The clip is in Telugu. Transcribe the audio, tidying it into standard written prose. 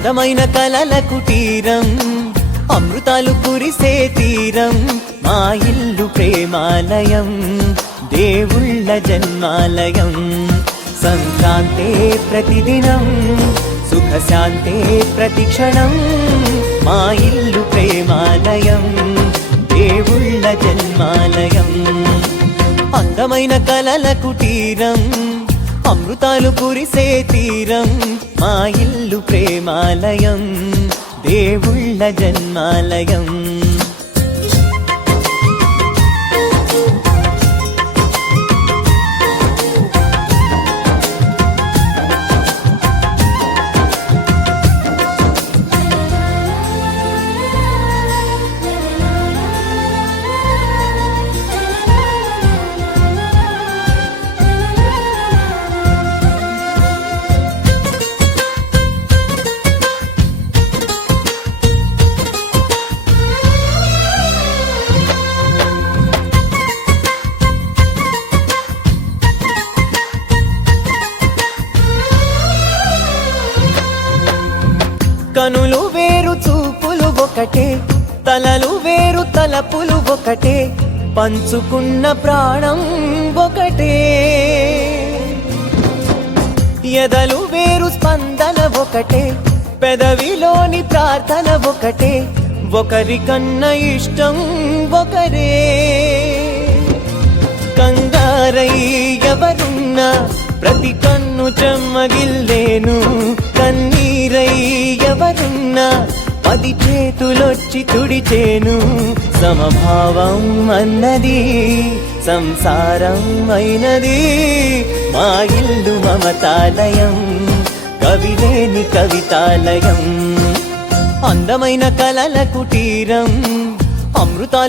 అందమైన కలల కుటీరం, అమృతాలు కురిసే తీరం, మా ఇల్లు ప్రేమాలయం, దేవుళ్ళ జన్మాలయం. సంక్రాంతే ప్రతిదినం, సుఖశాంతే ప్రతిక్షణం, మా ఇల్లు ప్రేమాలయం, దేవుళ్ళ జన్మాలయం. అందమైన కలల కుటీరం, అమృతాలు కురిసే తీరం, మా ఇల్లు ప్రేమాలయం, దేవుళ్ళ జన్మాలయం. కనులు వేరు చూపులు ఒకటే, తలలు వేరు తలపులు ఒకటే, పంచుకున్న ప్రాణం ఒకటే. ఎదలు వేరు స్పందన ఒకటే, పెదవిలోని ప్రార్థన ఒకటే, ఒకరికన్నా ఇష్టం ఒకరే. కంగారై ఎవరున్నా ప్రతి కన్ను చెమ్మగిల్లేను, కన్నీరై ఎవరున్నా 10 చేతులొచ్చి తుడిచేను. సమభావం అన్నది సంసారం అయినది, మా ఇల్లు మమతాలయం, కవిలేని కవితాలయం. అందమైన కలల కుటీరం, అమృతాలు